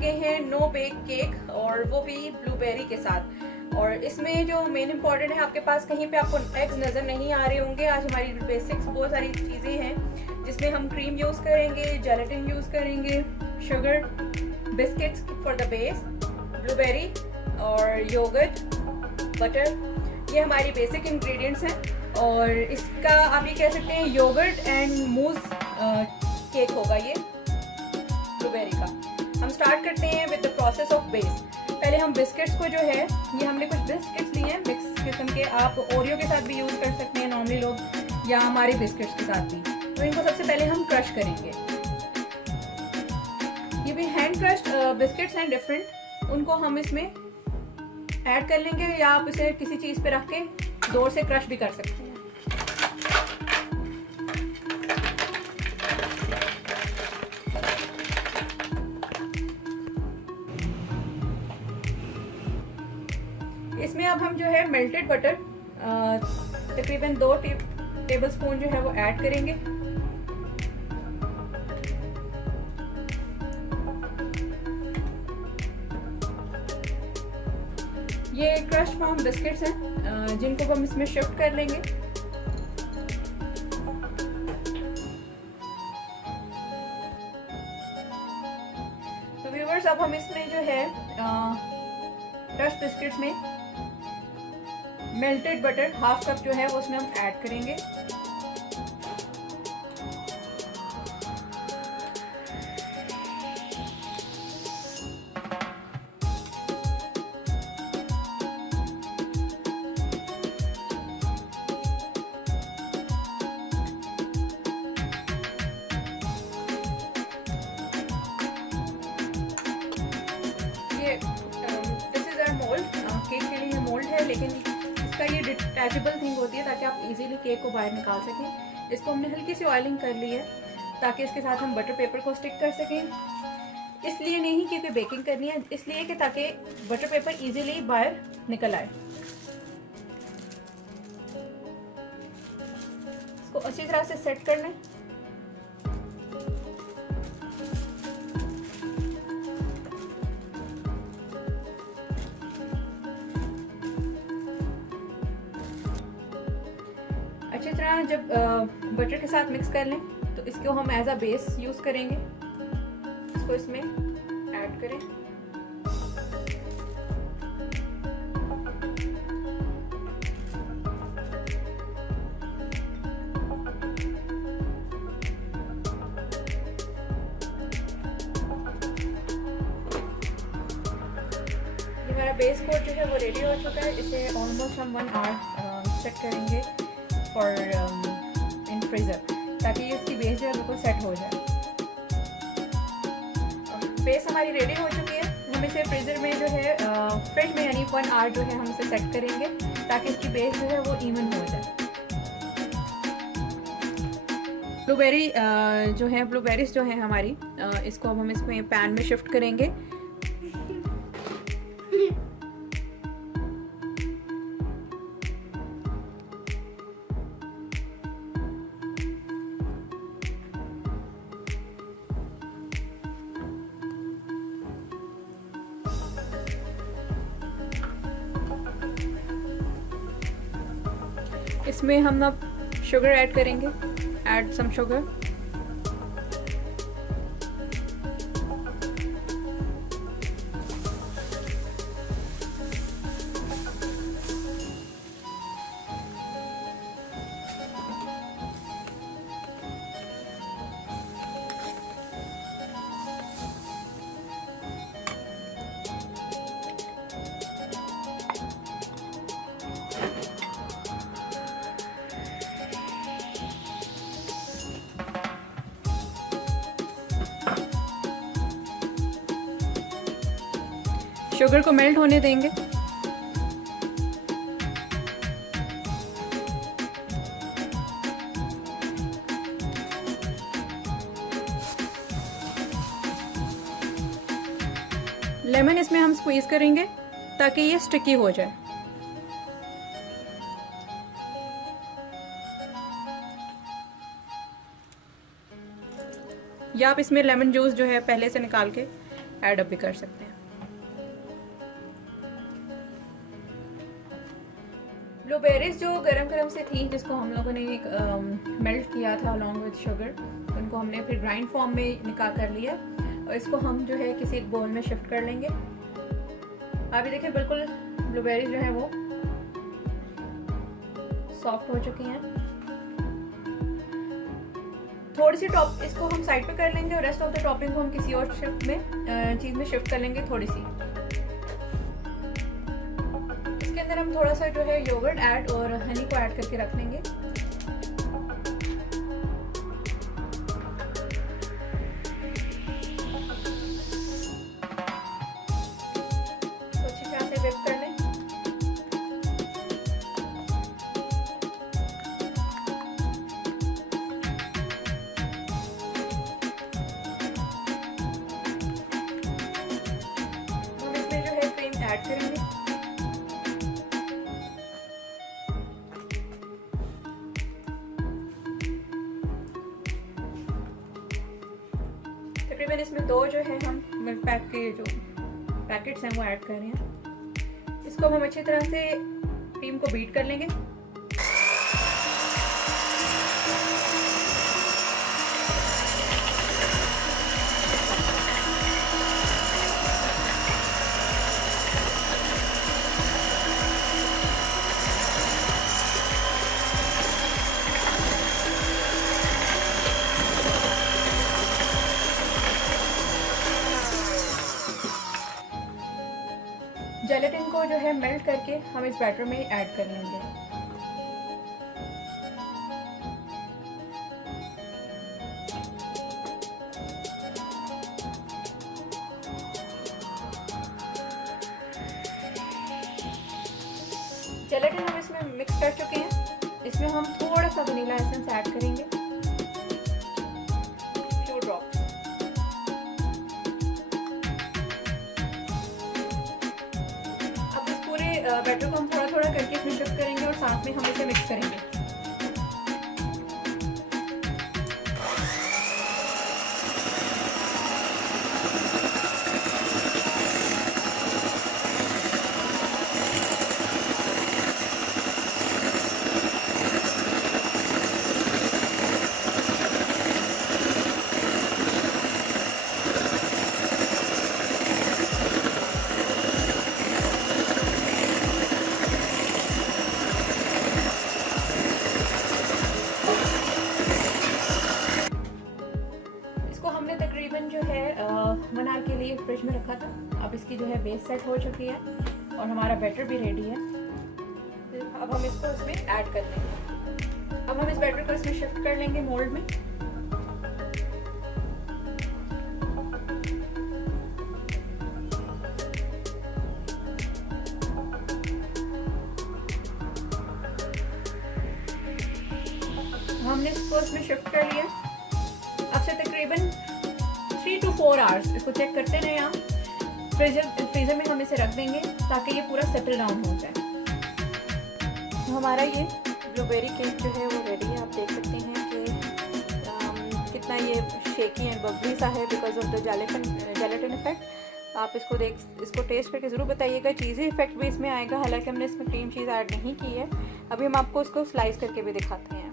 चुके हैं no bake cake, और वो भी ब्लूबेरी के साथ। और इसमें जो मेन इम्पॉर्टेंट है, आपके पास कहीं पे आपको एग्स नज़र नहीं आ रहे होंगे। आज हमारी बेसिक्स बहुत सारी चीज़ें हैं जिसमें हम क्रीम यूज़ करेंगे, जेलेटिन यूज़ करेंगे, sugar, biscuits for the base, blueberry और योगर्ट, बटर। ये हमारी बेसिक इंग्रेडिएंट्स हैं। और इसका आप ये कह सकते हैं योगर्ट एंड मूज केक होगा ये ब्लूबेरी का। हम स्टार्ट करते हैं with the process of base. पहले हम बिस्किट्स को जो है, ये हमने कुछ बिस्किट्स लिए हैं मिक्स किस्म के, आप ओरियो के साथ भी यूज़ कर सकते हैं नॉर्मली लोग, या हमारे बिस्किट्स के साथ भी। तो इनको सबसे पहले हम क्रश करेंगे। ये भी हैंड क्रश्ड बिस्किट्स हैं डिफरेंट, उनको हम इसमें ऐड कर लेंगे, या आप इसे किसी चीज़ पे रख के जोर से क्रश भी कर सकते हैं। इसमें अब हम जो है मेल्टेड बटर तकरीबन 2 टेबलस्पून जो है वो ऐड करेंगे। ये क्रश फार्म बिस्किट्स हैं जिनको हम इसमें शिफ्ट कर लेंगे। तो व्यूअर्स, अब हम इसमें जो है क्रश बिस्किट्स में मेल्टेड बटर हाफ कप जो है वो उसमें हम ऐड करेंगे। ये this is our mould, cake के लिए मोल्ड है, लेकिन इसका ये डिटैचेबल थिंग होती है ताकि आप इजीली केक को बाहर निकाल सकें। इसको हमने हल्की सी ऑयलिंग कर ली है ताकि इसके साथ हम बटर पेपर को स्टिक कर सकें। इसलिए नहीं क्योंकि बेकिंग करनी है, इसलिए कि ताकि बटर पेपर इजीली बाहर निकल आए। इसको अच्छी तरह से सेट कर लें। अच्छी तरह जब बटर के साथ मिक्स कर लें तो इसको हम एज अ बेस यूज़ करेंगे। इसको इसमें ऐड करें। ये हमारा बेस कोट जो है वो रेडी हो चुका है। इसे ऑलमोस्ट हम 1 आवर सेट करेंगे और इन फ्रीज़र, ताकि ये इसकी बेस जो है बिल्कुल सेट हो जाए। बेस हमारी रेडी हो चुकी है। हम इसे फ्रीज़र में जो है फ्रिज में यानी 1 आवर जो है हम इसे सेट करेंगे ताकि इसकी बेस जो है वो इवन हो जाए। ब्लूबेरी जो है, ब्लूबेरीज जो है हमारी, इसको अब हम इसमें पैन में शिफ्ट करेंगे। इसमें हम अब शुगर ऐड करेंगे। Add some sugar. शुगर को मेल्ट होने देंगे। लेमन इसमें हम स्क्वीज करेंगे ताकि ये स्टिकी हो जाए। या आप इसमें लेमन जूस जो है पहले से निकाल के ऐड अप भी कर सकते हैं। ब्लूबेरीज जो गरम से थी, जिसको हम लोगों ने मेल्ट किया था अलॉन्ग विद शुगर, उनको हमने फिर ग्राइंड फॉर्म में निकाल कर लिया और इसको हम जो है किसी एक बोल में शिफ्ट कर लेंगे। अभी देखिए बिल्कुल ब्लूबेरीज जो है वो सॉफ्ट हो चुकी हैं। थोड़ी सी टॉप इसको हम साइड पे कर लेंगे और रेस्ट ऑफ द टॉपिंग को हम किसी और चीज़ में शिफ्ट कर लेंगे थोड़ी सी। इसके अंदर हम थोड़ा सा जो है योगर्ट ऐड और हनी को ऐड करके रख लेंगे। तो अच्छी तरह से whip कर लें। हम इसमें जो है क्रीम ऐड करेंगे। तकरीबन इसमें 2 जो है हम मिल्क पैक के जो पैकेट्स हैं वो ऐड कर रहे हैं। इसको हम अच्छी तरह से क्रीम को बीट कर लेंगे। जेलेटिन को जो है मेल्ट करके हम इस बैटर में ऐड कर लेंगे। जेलेटिन हम इसमें मिक्स कर चुके हैं। इसमें हम थोड़ा सा वनीला एसेंस ऐड करेंगे, फ्यू ड्रॉप्स। बैटर को हम थोड़ा थोड़ा करके इसमें शिफ्ट करेंगे और साथ में हम इसे मिक्स करेंगे। तकरीबन जो है 1 आवर के लिए फ्रिज में रखा था। अब इसकी जो है बेस सेट हो चुकी है और हमारा बैटर भी रेडी है। अब हम इसको इसमें ऐड कर लेंगे। अब हम इस बैटर को इसमें शिफ्ट कर लेंगे मोल्ड में। हमने इसको इसमें शिफ्ट कर लिया। अब से तकरीबन 3 to 4 आवर्स इसको चेक करते रहे आप। फ्रीज़र में हम इसे रख देंगे ताकि ये पूरा सेटल डाउन हो जाए। तो हमारा ये ब्लूबेरी केक जो है वो रेडी है। आप देख सकते हैं कि कितना ये शेकी एंड बबली सा है because of the gelatin effect. आप इसको टेस्ट करके ज़रूर बताइएगा। चीज़ी इफेक्ट भी इसमें आएगा, हालांकि हमने इसमें क्रीम चीज़ ऐड नहीं की है। अभी हम आपको इसको स्लाइस करके भी दिखाते हैं।